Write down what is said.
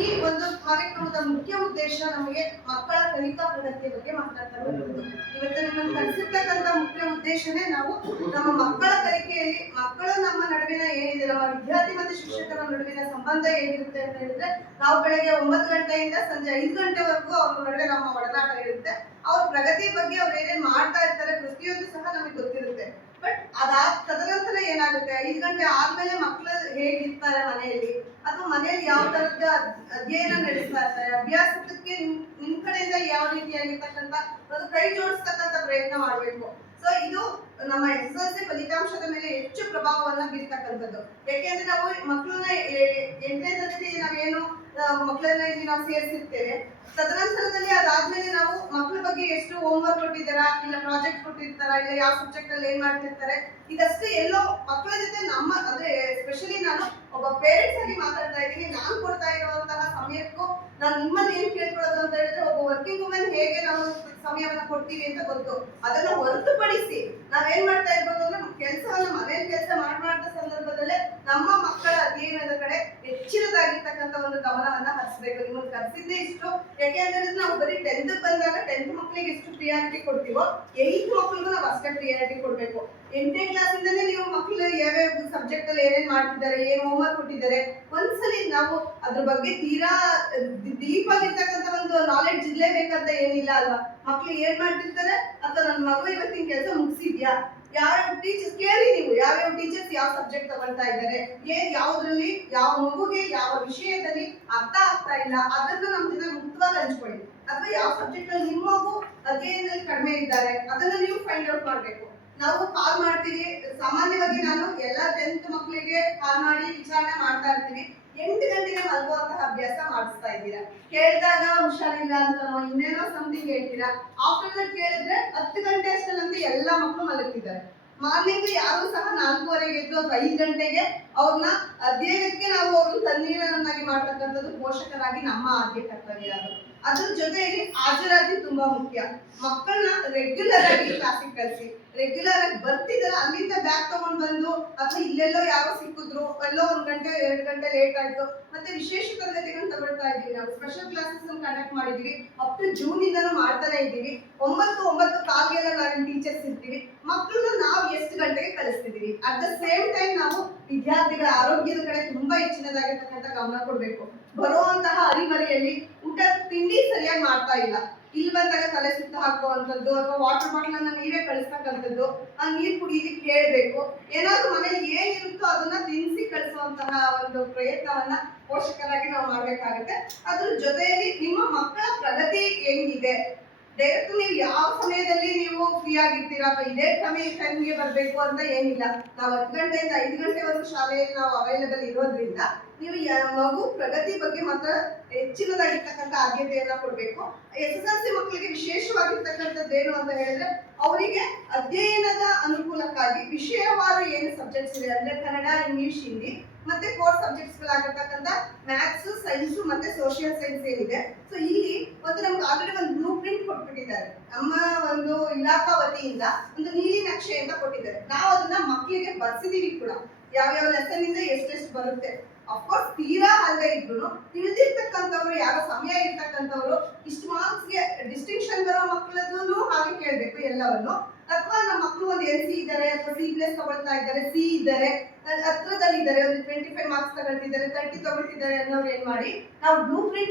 ಈ ಒಂದು ಕಾರ್ಯಕ್ರಮದ ಮುಖ್ಯ ಉದ್ದೇಶ ನಮಗೆ ಮಕ್ಕಳ ಕಲಿಕಾ ಪ್ರಗತಿಯ ಬಗ್ಗೆ ಮಾತನಾಡ್ತಾ ಇರೋದು. ಇವತ್ತು ನಿಮ್ಮನ್ನು ಕಲಿಸಿರ್ತಕ್ಕಂಥ ಮುಖ್ಯ ಉದ್ದೇಶನೇ ನಾವು ನಮ್ಮ ಮಕ್ಕಳ ಕಲಿಕೆಯಲ್ಲಿ ಮಕ್ಕಳ ನಮ್ಮ ನಡುವಿನ ಏನಿದೆ, ನಮ್ಮ ವಿದ್ಯಾರ್ಥಿ ಮತ್ತು ಶಿಕ್ಷಕರ ನಡುವಿನ ಸಂಬಂಧ ಏನಿರುತ್ತೆ ಅಂತ ಹೇಳಿದ್ರೆ, ನಾವು ಬೆಳಗ್ಗೆ 9 ಗಂಟೆಯಿಂದ ಸಂಜೆ 5 ಗಂಟೆವರೆಗೂ ಅವ್ರ ನಡುವೆ ನಮ್ಮ ಒಡನಾಟ ಇರುತ್ತೆ. ಅವ್ರ ಪ್ರಗತಿ ಬಗ್ಗೆ ಅವ್ರು ಏನೇನ್ ಮಾಡ್ತಾ ಇರ್ತಾರೆ ಪ್ರತಿಯೊಂದು ಸಹ ನಮಗೆ ಗೊತ್ತಿರುತ್ತೆ. ಬಟ್ ತದನಂತರ ಏನಾಗುತ್ತೆ, 5 ಗಂಟೆ ಆದ್ಮೇಲೆ ಮಕ್ಕಳು ಹೇಗಿರ್ತಾರೆ ಮನೆಯಲ್ಲಿ, ಅಥವಾ ಮನೆಯಲ್ಲಿ ಯಾವ ತರದ ಅಧ್ಯಯನ ನಡೆಸ್ತಾ ಇರ್ತಾರೆ, ಅಭ್ಯಾಸಕ್ಕೆ ನಿಮ್ ಕಡೆಯಿಂದ ಯಾವ ರೀತಿಯಾಗಿರ್ತಕ್ಕಂಥ ಒಂದು ಕೈ ಜೋಡಿಸ್ತಕ್ಕಂಥ ಪ್ರಯತ್ನ ಮಾಡಬೇಕು. ಸೊ ಇದು ನಮ್ಮ SSLC ಫಲಿತಾಂಶದ ಮೇಲೆ ಹೆಚ್ಚು ಪ್ರಭಾವವನ್ನ ಬೀರ್ತಕ್ಕಂಥದ್ದು. ಯಾಕೆಂದ್ರೆ ನಾವು ಮಕ್ಕಳನ್ನ 8ನೇ ತರಗತಿ ನಾವೇನು ಮಕ್ಕಳನ್ನ ಇಲ್ಲಿ ನಾವು ಸೇರಿಸಿರ್ತೇವೆ, ತದನಂತರದಲ್ಲಿ ಅದಾದ್ಮೇಲೆ ನಾವು ಮಕ್ಕಳ ಬಗ್ಗೆ ಎಷ್ಟು ಹೋಮ್ವರ್ಕ್ ಕೊಟ್ಟಿದ್ದಾರಾ, ಇಲ್ಲ ಪ್ರಾಜೆಕ್ಟ್ ಕೊಟ್ಟಿರ್ತಾರ, ಇಲ್ಲ ಯಾವ ಸಬ್ಜೆಕ್ಟ್ ಅಲ್ಲಿ ಏನ್ ಮಾಡ್ತಿರ್ತಾರೆ, ಇದಷ್ಟೇ ಎಲ್ಲೋ ಮಕ್ಕಳ ಜೊತೆ ನಮ್ಮ ಅಂದ್ರೆ ಎಸ್ಪೆಷಲಿ ನಾನು ಒಬ್ಬ ಪೇರೆಂಟ್ಸ್ ಆಗಿ ಮಾತಾಡ್ತಾ ಇದ್ದೀನಿ. ನಾನು ಕೊಡ್ತಾ ಇರುವಂತಹ ಸಮಯಕ್ಕೂ ನಾನು ನಿಮ್ಮಲ್ಲಿ ಏನ್ ಕೇಳ್ಕೊಳ್ಳೋದು ಅಂತ ಹೇಳಿದ್ರೆ, ಒಬ್ಬ ವರ್ಕಿಂಗ್ ವುಮೆನ್ ಹೇಗೆ ನಾವು ಸಮಯವನ್ನ ಕೊಡ್ತೀವಿ ಅಂತ ಗೊತ್ತು. ಅದನ್ನ ಹೊರತುಪಡಿಸಿ ನಾವೇನ್ ಮಾಡ್ತಾ ಇರ್ಬೋದು ಅಂದ್ರೆ, ಕೆಲಸವನ್ನ ಮನೆಯಲ್ಲಿ ಕೆಲಸ ಮಾಡ್ತಾ ಸಂದರ್ಭದಲ್ಲೇ ನಮ್ಮ ಮಕ್ಕಳ ಅಧ್ಯಯನದ ಕಡೆ ಹೆಚ್ಚಿನದಾಗಿರ್ತಕ್ಕಂಥ ಒಂದು ಗಮನವನ್ನ ಹರಿಸಬೇಕು. ನಿಮ್ಮನ್ನು ಕರೆಸಿದ್ದೇ ಇಷ್ಟು ಯಾಕೆಂದ್ರೆ, ನಾವು ಬರೀ 10th ಬಂದಾಗ 10th ಮಕ್ಕಳಿಗೆ ಎಷ್ಟು ಪ್ರಿಯಾರಿಟಿ ಕೊಡ್ತೀವೋ 8th ಮಕ್ಕಳಿಗೂ ನಾವು ಅಷ್ಟೇ ಪ್ರಿಯಾರಿಟಿ ಕೊಡ್ಬೇಕು. 8ನೇ ಕ್ಲಾಸ್ ಇಂದನೇ ನೀವು ಮಕ್ಕಳು ಯಾವ್ಯಾವ ಸಬ್ಜೆಕ್ಟ್ ಅಲ್ಲಿ ಏನೇನ್ ಮಾಡ್ತಿದ್ದಾರೆ, ಏನ್ ಹೋಮ್ವರ್ಕ್ ಕೊಟ್ಟಿದ್ದಾರೆ, ಒಂದ್ಸಲಿ ನಾವು ಅದ್ರ ಬಗ್ಗೆ ತೀರಾ ಡೀಪ್ ಆಗಿರ್ತಕ್ಕಂಥ ಒಂದು ನಾಲೆಡ್ಜ್ ಇರ್ಲೇಬೇಕಂತ ಏನಿಲ್ಲ ಅಲ್ವಾ. ಮಕ್ಳು ಏನ್ ಮಾಡ್ತಿರ್ತಾರೆ, ಅಥವಾ ನನ್ನ ಮಗು ಇವತ್ತಿನ ಕೆಲಸ ಮುಗಿಸಿದ್ಯಾ, ಯಾವ ಟೀಚರ್ಸ್ ಕೇಳಿ, ನೀವು ಯಾವ್ಯಾವ ಟೀಚರ್ಸ್ ಯಾವ ಸಬ್ಜೆಕ್ಟ್ ತಗೊಳ್ತಾ ಇದ್ದಾರೆ, ಯಾವ್ದ್ರಲ್ಲಿ ಯಾವ ಮಗುಗೆ ಯಾವ ವಿಷಯದಲ್ಲಿ ಅರ್ಥ ಆಗ್ತಾ ಇಲ್ಲ ಅದನ್ನು ನಮ್ಮ ಜೊತೆ ಮುಕ್ತವಾಗಿ ಹಂಚ್ಕೊಳ್ಳಿ. ಅಥವಾ ಯಾವ ಸಬ್ಜೆಕ್ಟ್ ಅಲ್ಲಿ ನಿಮ್ಮ ಮಗು ಅಧ್ಯಯನದಲ್ಲಿ ಕಡಿಮೆ ಇದ್ದಾರೆ ಅದನ್ನ ನೀವು ಫೈಂಡ್ ಔಟ್ ಮಾಡ್ಬೇಕು. ನಾವು ಕಾಲ್ ಮಾಡ್ತೀವಿ, ಸಾಮಾನ್ಯವಾಗಿ ನಾನು ಎಲ್ಲ 10th ಮಕ್ಕಳಿಗೆ ಕಾಲ್ ಮಾಡಿ ವಿಚಾರಣೆ ಮಾಡ್ತಾ ಇರ್ತೀವಿ. 8 ಗಂಟೆಗೆ ಮಲಗುವಂತಹ ಅಭ್ಯಾಸ ಮಾಡಿಸ್ತಾ ಇದ್ದೀರಾ, ಕೇಳಿದಾಗ ಹುಷಾರಿಲ್ಲ ಅಂತ ಇನ್ನೇನೋ ಸಮಥಿಂಗ್ ಹೇಳ್ತೀರಾ. ಆಫ್ಟರ್ನೂನ್ ಕೇಳಿದ್ರೆ 10 ಗಂಟೆ ಅಷ್ಟಲ್ಲಂತೂ ಎಲ್ಲ ಮಕ್ಕಳು ಮಲಗ್ತಿದ್ದಾರೆ. ಮಾರ್ನಿಂಗ್ ಯಾರು ಸಹ 4:15 ಎದ್ದು ಅಥವಾ 5 ಗಂಟೆಗೆ ಅವ್ರನ್ನ ಅಧ್ಯಯನಕ್ಕೆ ನಾವು ಅವ್ರನ್ನ ತಲ್ಲೀನನ್ನಾಗಿ ಮಾಡ್ತಕ್ಕಂಥದ್ದು ಪೋಷಕರಾಗಿ ನಮ್ಮ ಆದ್ಯ ಕರ್ತವ್ಯ. ಅದ್ರ ಜೊತೆಯಲ್ಲಿ ಹಾಜರಾತಿ ತುಂಬಾ ಮುಖ್ಯ. ಮಕ್ಕಳನ್ನ ರೆಗ್ಯುಲರ್ ಆಗಿ ಕ್ಲಾಸಿಗೆ ಕಳಿಸಿ, ರೆಗ್ಯುಲರ್ ಆಗಿ ಬರ್ತಿದಾರ ಅಲ್ಲಿಂದ ಬ್ಯಾಗ್ ತಗೊಂಡ್ ಬಂದು, ಅಥವಾ ಇಲ್ಲೆಲ್ಲೋ ಯಾರೋ ಸಿಕ್ಕಿದ್ರು, ಎಲ್ಲೋ 1 ಗಂಟೆ 2 ಗಂಟೆ ಲೇಟ್ ಆಯ್ತು. ಮತ್ತೆ ವಿಶೇಷ ತರಗತಿಗಳನ್ನ ತಗೊಳ್ತಾ ಇದ್ದೀವಿ, ನಾವು ಸ್ಪೆಷಲ್ ಕ್ಲಾಸಸ್ ಕಂಡಕ್ಟ್ ಮಾಡಿದೀವಿ. ಅಪ್ ಟು ಜೂನ್ ಇಂದನೂ ಮಾಡ್ತಾನೆ ಇದ್ದೀವಿ. 9:15 ನಾವು ಟೀಚರ್ಸ್ ಇರ್ತೀವಿ. ಮಕ್ಕಳನ್ನ ನಾವು ಎಷ್ಟು ಗಂಟೆಗೆ ಕಳಿಸ್ತಿದೀವಿ. ಅಟ್ ದ ಸೇಮ್ ಟೈಮ್ ನಾವು ವಿದ್ಯಾರ್ಥಿಗಳ ಆರೋಗ್ಯದ ಕಡೆ ತುಂಬಾ ಹೆಚ್ಚಿನದಾಗಿರ್ತಕ್ಕಂಥ ಗಮನ ಕೊಡ್ಬೇಕು. ಬರುವಂತಹ ಅರಿಮರಿಯಲ್ಲಿ ಊಟ ತಿಂಡಿ ಸರಿಯಾಗಿ ಮಾಡ್ತಾ ಇಲ್ಲ, ಇಲ್ಲಿ ಬಂದಾಗ ತಲೆ ಸುತ್ತ ಹಾಕುವಂಥದ್ದು, ಅಥವಾ ವಾಟರ್ ಬಾಟಲ್ ಅನ್ನ ನೀವೇ ಕಳಿಸ್ತಕ್ಕಂಥದ್ದು, ಆ ನೀರು ಕುಡಿಯಲಿಕ್ಕೆ ಹೇಳ್ಬೇಕು. ಏನಾದ್ರು ಮನೇಲಿ ಏನಿರುತ್ತೋ ಅದನ್ನ ತಿನ್ನಿಸಿ ಕಳಿಸುವಂತಹ ಒಂದು ಪ್ರಯತ್ನವನ್ನ ಪೋಷಕರಾಗಿ ನಾವು ಮಾಡ್ಬೇಕಾಗುತ್ತೆ. ಅದ್ರ ಜೊತೆಯಲ್ಲಿ ನಿಮ್ಮ ಮಕ್ಕಳ ಪ್ರಗತಿ ಹೆಂಗಿದೆ, ಡೈರೆಕ್ಟ್ ನೀವು ಯಾವ ಸಮಯದಲ್ಲಿ ನೀವು ಫ್ರೀ ಆಗಿರ್ತೀರಾ, ಅಥವಾ ಇದೇ ಟೈಮ್ಗೆ ಬರಬೇಕು ಅಂತ ಏನಿಲ್ಲ. ನಾವು 10 ಗಂಟೆಯಿಂದ 5 ಗಂಟೆವರೆಗೂ ಶಾಲೆಯಲ್ಲಿ ನಾವು ಅವೈಲೇಬಲ್ ಇರೋದ್ರಿಂದ ನೀವು ಮಗು ಪ್ರಗತಿ ಬಗ್ಗೆ ಮಾತ್ರ ಹೆಚ್ಚಿನದಾಗಿರ್ತಕ್ಕಂಥ ಆದ್ಯತೆಯನ್ನ ಕೊಡಬೇಕು. SSLC ಮಕ್ಕಳಿಗೆ ವಿಶೇಷವಾಗಿರ್ತಕ್ಕಂಥದ್ದು ಏನು ಅಂತ ಹೇಳಿದ್ರೆ, ಅವರಿಗೆ ಅಧ್ಯಯನದ ಅನುಕೂಲಕ್ಕಾಗಿ ವಿಷಯವಾರು ಏನು ಸಬ್ಜೆಕ್ಟ್ಸ್ ಇದೆ ಅಂದ್ರೆ ಕನ್ನಡ, ಇಂಗ್ಲಿಷ್, ಹಿಂದಿ, ಮತ್ತೆ ಕೋರ್ ಸಬ್ಜೆಕ್ಟ್ಸ್ ಗಳಾಗಿರ್ತಕ್ಕಂಥ ಮ್ಯಾಥ್ಸ್, ಸೈನ್ಸ್ ಮತ್ತೆ ಸೋಷಿಯಲ್ ಸೈನ್ಸ್ ಏನಿದೆ. ಸೊ ಇಲ್ಲಿ ನಮ್ಗೆ ಆಲ್ರೆಡಿ ಒಂದು ಬ್ಲೂ ಪ್ರಿಂಟ್ ಕೊಟ್ಬಿಟ್ಟಿದ್ದಾರೆ, ನಮ್ಮ ಒಂದು ಇಲಾಖಾ ವತಿಯಿಂದ ಒಂದು ನೀಲಿ ನಕ್ಷೆ ಅಂತ ಕೊಟ್ಟಿದ್ದಾರೆ. ನಾವು ಅದನ್ನ ಮಕ್ಕಳಿಗೆ ಬರ್ಸಿದೀವಿ ಕೂಡ, ಯಾವ್ಯಾವ ಲೆಸನ್ ಇಂದ ಎಷ್ಟೆಷ್ಟು ಬರುತ್ತೆ. ಅಫ್ಕೋರ್ಸ್ ತೀರಾ ಅಲ್ಲದೆ ಇದ್ರು ತಿಳಿದಿರ್ತಕ್ಕಂಥವ್ರು, ಯಾರೋ ಸಮಯ ಇರ್ತಕ್ಕಂಥವ್ರು, ಇಷ್ಟು ಮಾರ್ಕ್ಸ್ಗೆ ಡಿಸ್ಟಿಂಕ್ಷನ್ ಬರೋ ಮಕ್ಕಳದ್ದು ಹಾಗೆ ಕೇಳಬೇಕು ಎಲ್ಲವನ್ನು. ಅಥವಾ ನಮ್ಮ ಮಕ್ಕಳು ಒಂದು LC ಇದ್ದಾರೆ, ಅಥವಾ C+ ತಗೊಳ್ತಾ ಇದ್ದಾರೆ, C ಇದ್ದಾರೆ, ಹತ್ರದಲ್ಲಿ ಇದ್ದಾರೆ, ಒಂದು 25 ಮಾರ್ಕ್ಸ್ ತಗೊಳ್ತಿದ್ದಾರೆ, 30 ತಗೊಳ್ತಿದ್ದಾರೆ ಅನ್ನೋರು ಏನ್ ಮಾಡಿ, ನಾವು ಬ್ಲೂ ಪ್ರಿಂಟ್